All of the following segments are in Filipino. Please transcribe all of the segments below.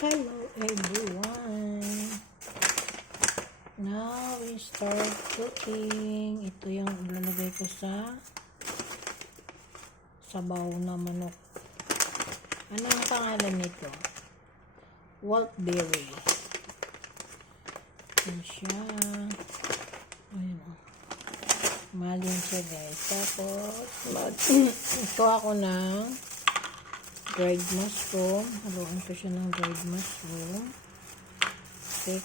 Hello everyone! Now we start cooking. Ito yung ilalagay ko sa sabaw na manok. Ano ang pangalan nito? Waldberry. Ayan siya. Ayan o. Malin siya guys. Tapos ito ako ng dried mushroom. Haluan ko siya ng dried mushroom. 6,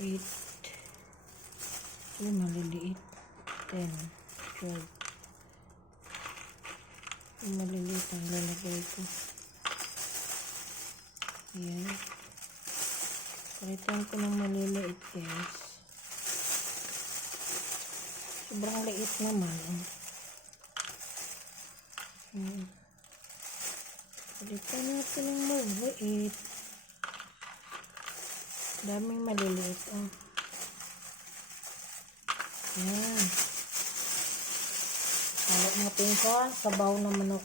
8, ay maliliit. 10, 12. Ay maliliit ang lalagay ko. Ayan. Palitan ko ng maliliit guys. Sobrang liit naman. Palitan natin ng maliliit. Daming maliliit. Ayan. Halo natin sa sabaw na manok.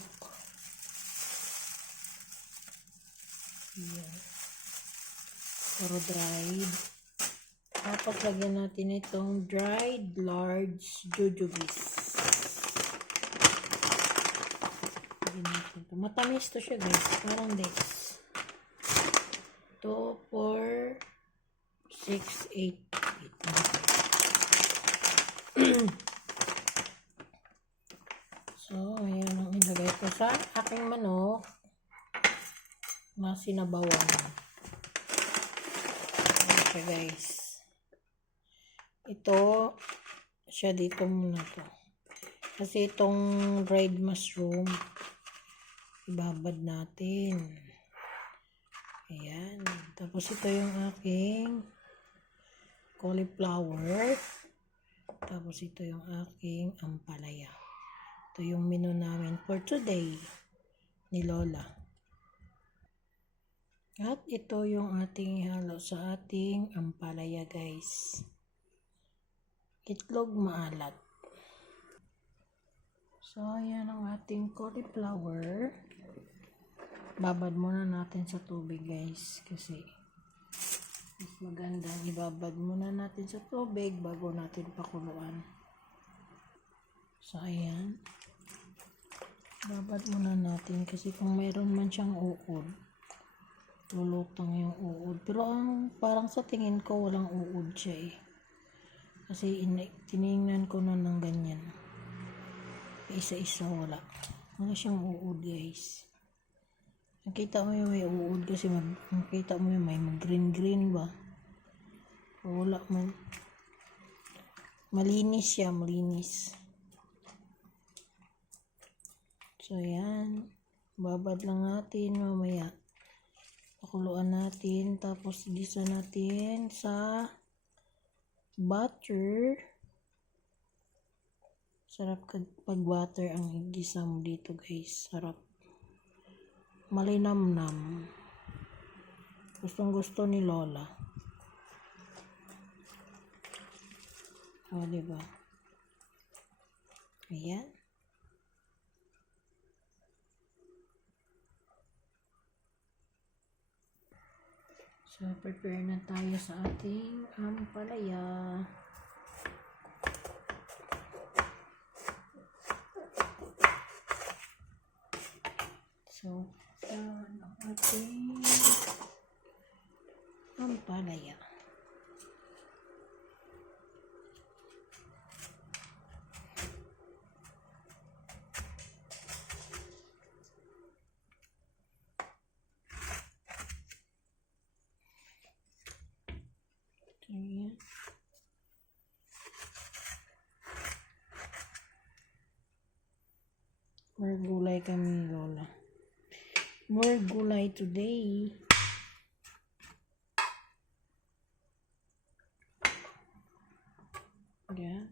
Ayan. Puro dried. Tapos lagyan natin itong dried large jujubes. Lagyan natin ito. Matamis to siya guys. Parang dates. 2, 4, 6, 8. So, ayan ang ilagay ko sa aking manok na sinabawan. Ayan siya guys. Ito, siya dito muna to. Kasi itong dried mushroom, ibabad natin. Ayan. Tapos ito yung aking cauliflower. Tapos ito yung aking ampalaya. Ito yung menu namin for today ni Lola. At ito yung ating ihalo sa ating ampalaya guys. Itlog maalat. So, ayan ang ating cauliflower. Babad muna natin sa tubig guys. Kasi mas maganda. Ibabad muna natin sa tubig bago natin pakuluan. So, ayan. Babad muna natin kasi kung mayroon man siyang uod, lulutang yung uod. Pero parang sa tingin ko walang uod siya eh. Kasi tinignan ko na ng ganyan. Isa-isa wala. Wala siyang uod guys. Nakita mo yung may uod kasi nakita mo yung may green-green ba? Wala man. Malinis siya, malinis. So yan. Babad lang natin mamaya. Pakuluan natin. Tapos gisa natin sa butter. Sarap pag butter ang igisa mo dito guys. Sarap. Malinamnam. Gustong gusto ni Lola. O, diba? Ayan. So, prepare na tayo sa ating ampalaya. So, yan ang ating ampalaya. So, yan. More gulay kami, Lola. More gulay today. Yeah.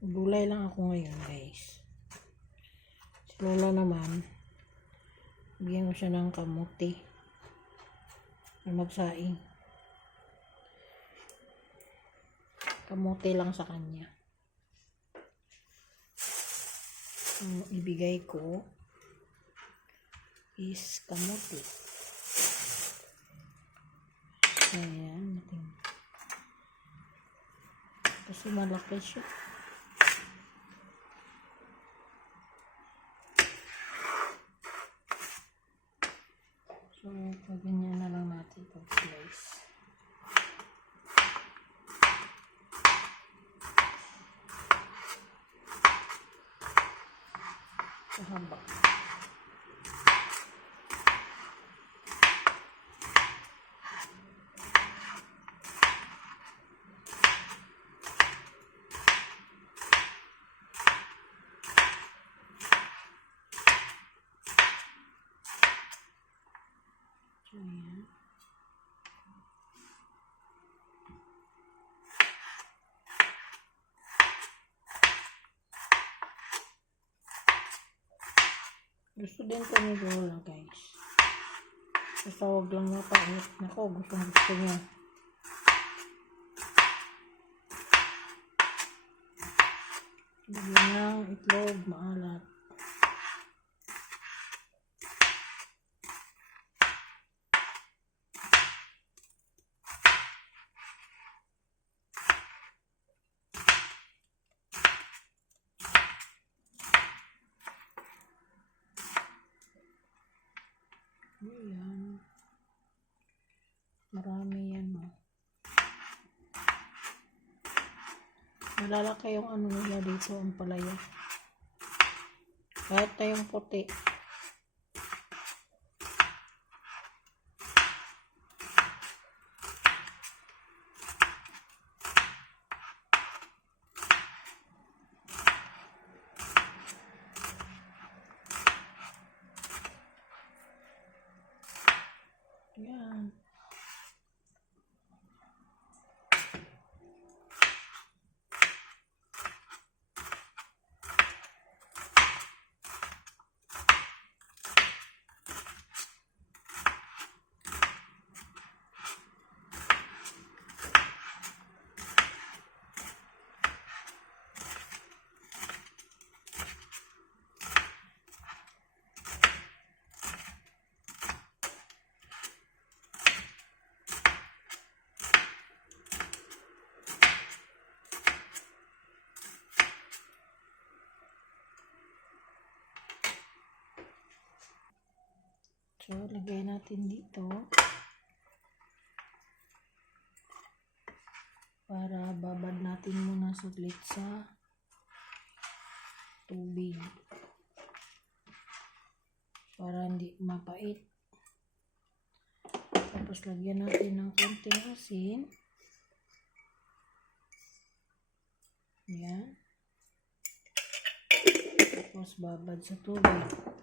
Gulay lang ako ngayon guys. Si Lola naman, bigyan ko siya ng kamuti. Magsaing. Kamote lang sa kanya. Ang ibigay ko is kamote. Ayan. Kasi malaki siya. So, ganyan na lang natin ito, guys. Haba. So, ayan. Gusto din ko ni Lola, guys. Basta huwag lang mapait. Nako, gusto niya. Lagyan ng itlog, maalat. Ayan. Marami yan, oh. Malalaki yung ano nila dito, ang palaya. Kahit na yung puti. Ayan. So, lagay natin dito para babad natin muna saglit sa tubig para hindi mapait. Tapos lagyan natin ng konting asin. Ayan. Tapos babad sa tubig.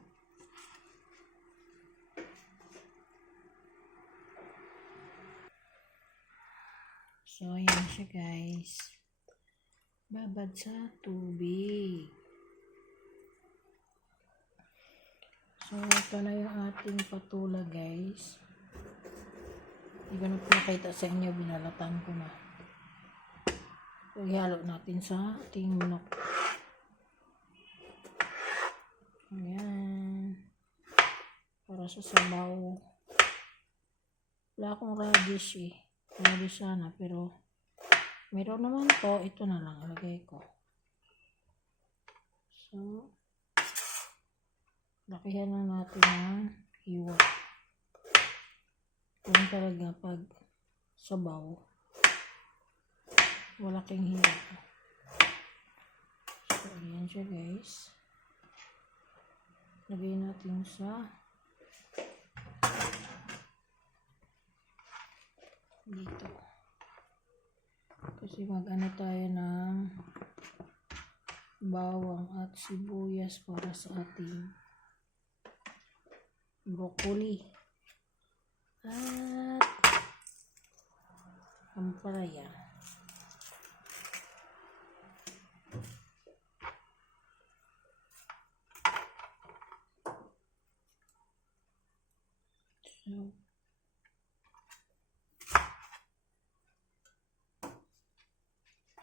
So, ayan siya, guys. Babad sa tubig. So, ito na yung ating patula, guys. Hindi ko na pinakita sa inyo. Binalatan ko na. So, ihalo natin sa ating manok. Ayan. Para sa sabaw. Wala akong radish eh. Radish sana, pero meron naman to. Ito na lang ilagay ko. So, lakihan na natin ng hiwa. Kung talaga pag sabaw, walaking hiwa. So, ayan siya, guys. Lagay natin sa dito. Kasi mag-ano tayo ng bawang at sibuyas para sa ating broccoli at ampalaya.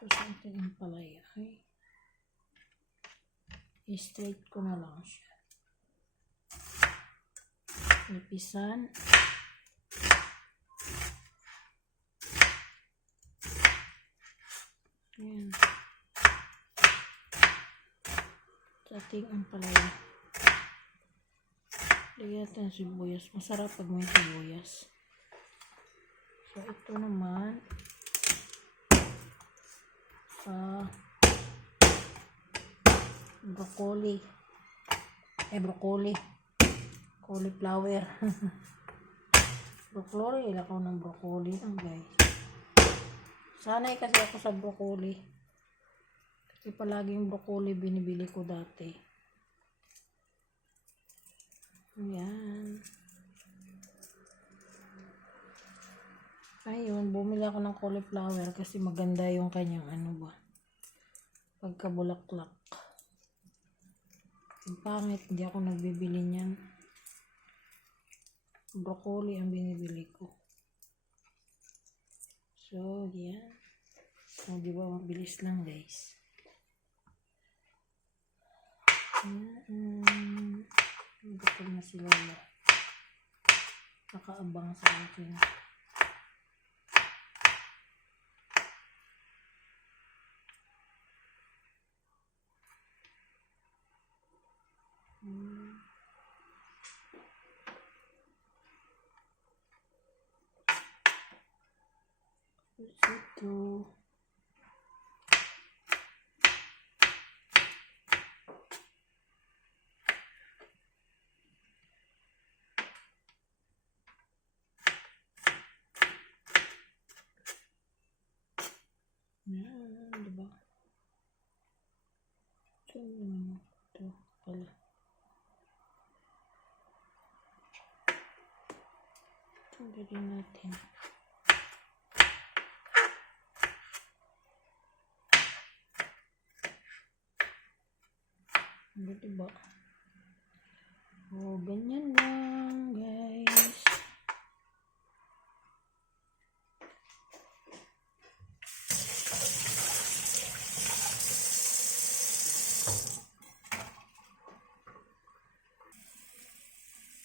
So, Ito sa ating ampalaya. Ay, i-straight ko na lang siya. Nipisan. Ayan. Sa ating ampalaya. Lagyan natin ng sibuyas. Masarap pag may sibuyas. So, ito naman. Broccoli. Broccoli. Cauliflower. Broccoli. Ilan ko ng broccoli lang, guys. Sanay kasi ako sa broccoli. Kasi palaging broccoli binibili ko dati. Ayan. Ayun, bumili ako ng cauliflower kasi maganda yung kanyang pagkabulaklak. Yung pangit, hindi ako nagbibili niyan. Broccoli ang binibili ko. So, yan. So, di ba mabilis lang, guys. Gutom na si Lola. Nakaabang sa akin. Ito. Yan, diba? Ito pala. Tanggalin natin. Diba? Oh, ganyan lang, guys.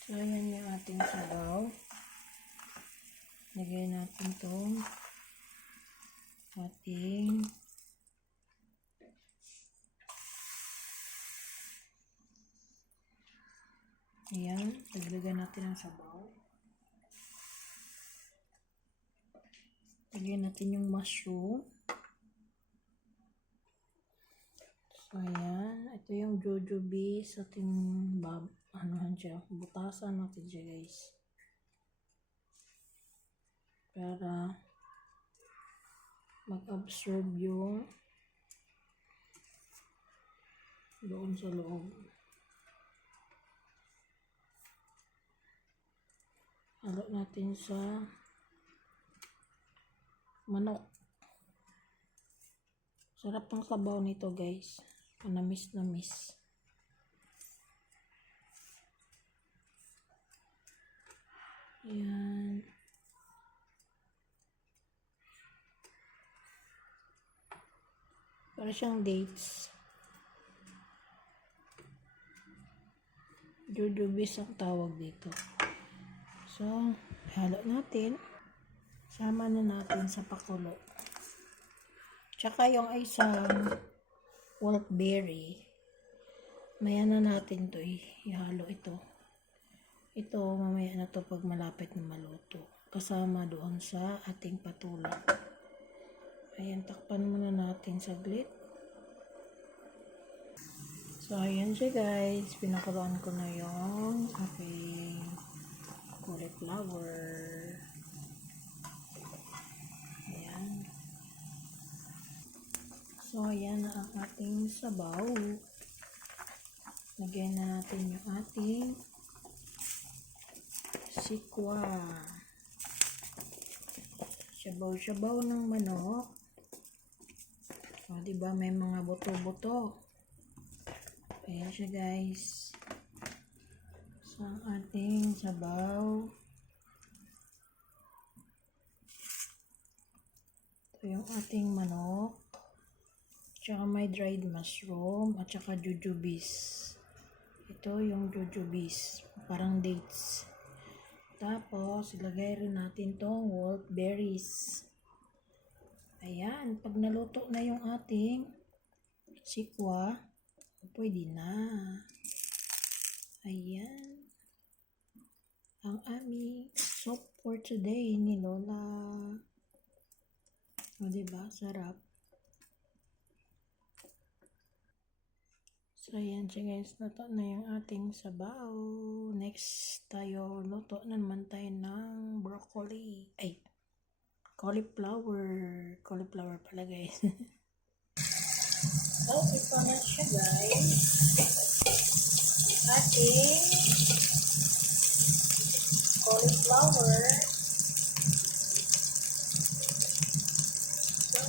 So, yan yung ating sabaw. Lagay natin itong ating ayan, lagyan natin ang sabaw. Lagyan natin yung mushroom. So, ayan. Ito yung jojoba sa ating butasan natin siya, guys. Para mag-absorb yung doon sa loob. Halo natin sa manok. Sarap ng sabaw nito, guys. Manamis-namis. Ayan. Para siyang dates. Jujubis ang tawag dito. So, halo natin. Sama na natin sa pakulo. Tsaka yung isang wolfberry. Maya na natin to ihalo ito. Ito, mamaya na to pag malapit na maluto. Kasama doon sa ating patula. Ayan, takpan muna natin saglit. So, ayan siya, guys. Pinakuluan ko na yung aking cauliflower. Ayan. So, ayan na ang ating sabaw. Lagyan na natin yung ating sikwa. Sabaw-sabaw ng manok. O, diba may mga buto-buto. Ayan siya, guys. So, ang ating sabaw. Ito yung ating manok. Tsaka may dried mushroom at saka jujubes. Ito yung jujubes, parang dates. Tapos ilagay rin natin tong wolfberries. Ayan, pag naluto na yung ating sikwa, pwede na. Ayan. Ang aming soup for today ni Lola. O, diba? Sarap. So, ayan siya guys. Luto na yung ating sabaw. Next tayo, luto na naman tayo ng broccoli. Ay, cauliflower. Cauliflower pala guys. So, ito na siya guys. Ating cauliflower. So,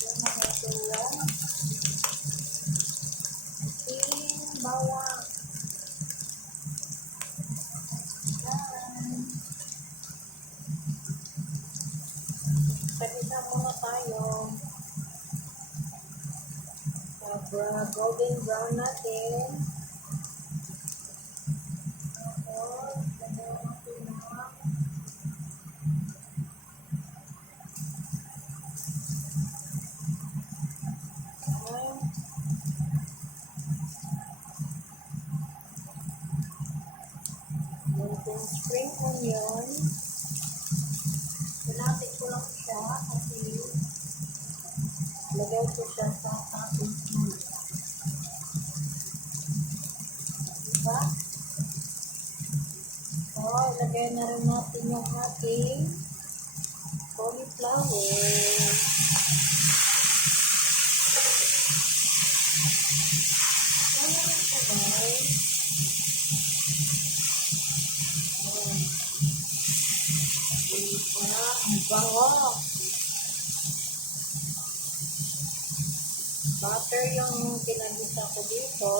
yan na natin yung ating bawang. Yan. Pag-isa muna tayo. Golden brown natin. Tapos, lagyan natin ng yung spring onion. Pinapit ko lang siya kasi lagay ko siya sa ating food. Diba? So, ilagay na rin natin yung ating cauliflower. Ayan siya guys. Diba? Ang bango. Butter yung pinagisa ko dito.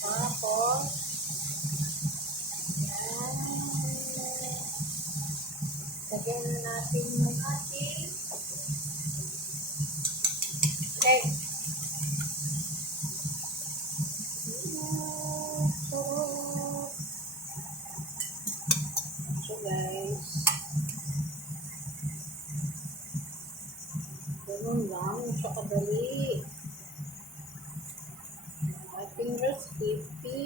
Tapos, yan. Lagyan na natin yung ating egg. So guys, ganun lang siya kadali. Ating recipe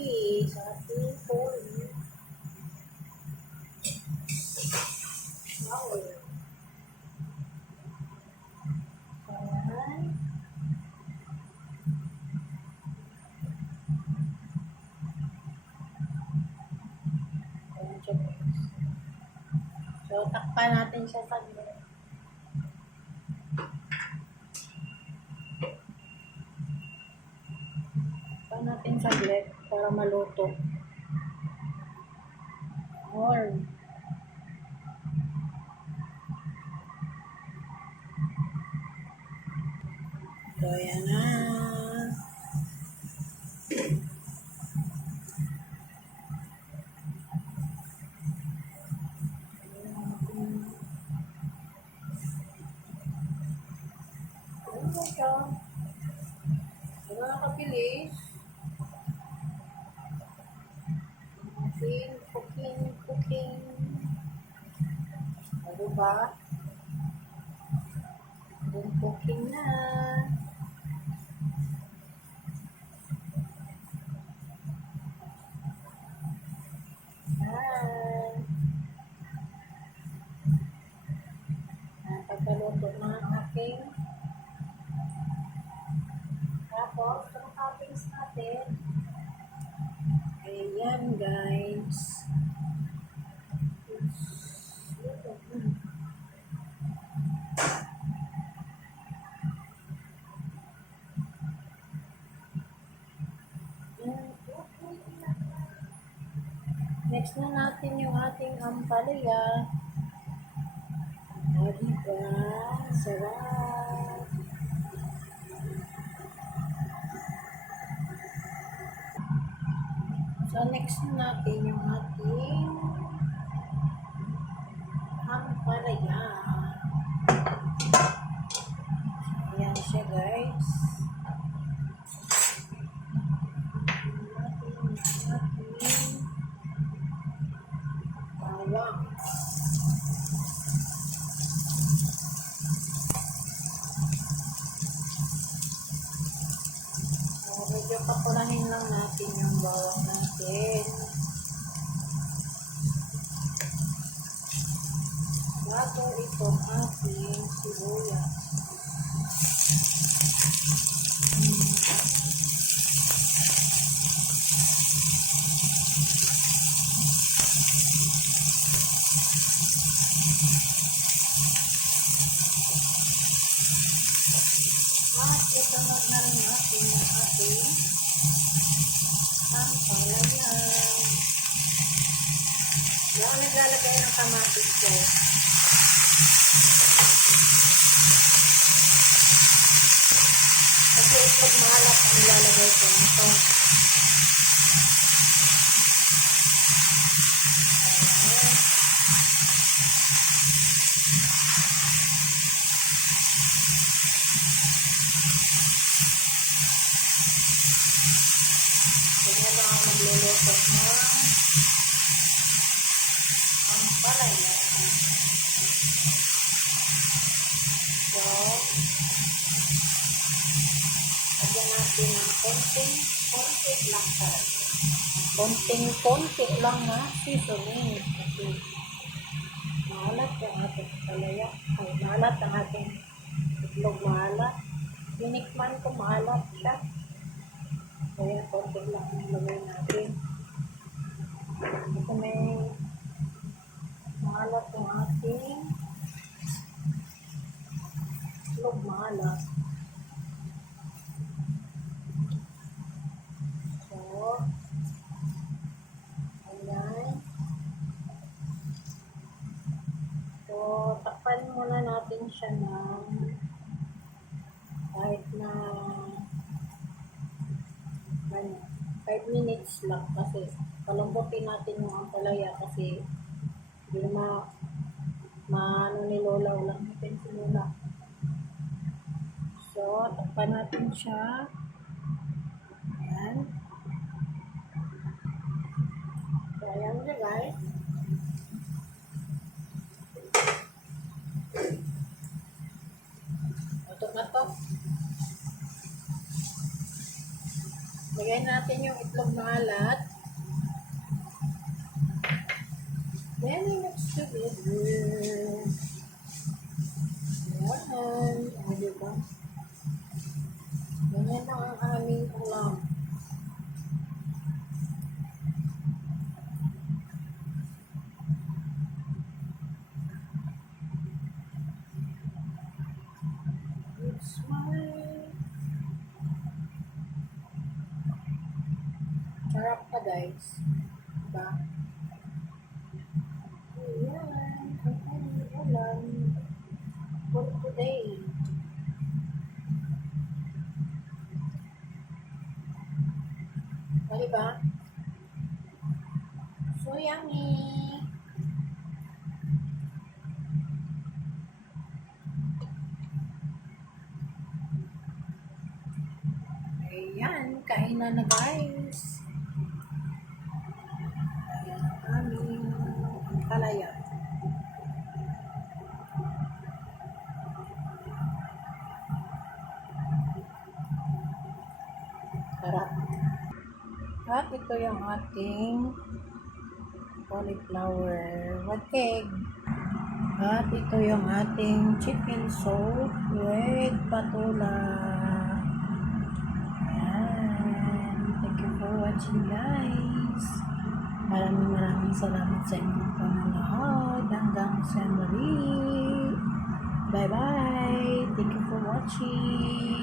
sa ating corn flour. Ayan. Ayan siya guys. So, takpan natin siya saglit. Takpan natin saglit para maluto. Corn. So, ayan na. Ayan na siya. Ayan na nakabilis. Cooking. Ano ba? Cooking na. Pagkaluto na ang aking. Tapos, ang toppings natin. Ayan guys. Next na natin yung ating ampalaya. O, diba? Sarap. So, next na natin yung ating ampalaya. siya, guys. Bawang. Medyo papulahin lang natin yung bawang natin. Bago itong ating sibuyas. At ito na rin natin yung ating ampalaya. Yan, naglalagay ng kamatis ko. Kasi itlog mahalap ang ilalagay ko nito. Ganyan lang ang magluluto ng ampalaya. So, lagyan natin ng konting lang talaga. Konting-konti lang na seasoning. Kasi maalat ang ating ampalaya. Ay, maalat ang ating itlog maalat. Tinikman ko maalat siya. Kaya konting lang ang lagay natin. Ito may maalat ang ating itlog maalat. So, ayan. So, takpan muna natin siya ng kahit na 5 minutes lang kasi palambutin natin yung ampalaya kasi hindi na maano nilolaw lang natin si Lola. So, takpan natin siya. Ayan. So, ayan siya, guys. Ito na to. Lagay natin yung itlog na alat. Then, mix together. Ayan. O, diba? Ganyan lang ang aming ulam. It's my... Sarap pa, guys. Diba? Ayan. Ang aming ulam for today. Diba? So, yummy! Ayan, kain na guys. Ayan ang aming ampalaya. Sarap. At ito yung ating cauliflower with egg. At ito yung ating chicken soup with patula. Ayan. Thank you for watching, guys. Maraming salamat sa inyong panonood. Hanggang sa muli. Bye-bye. Thank you for watching.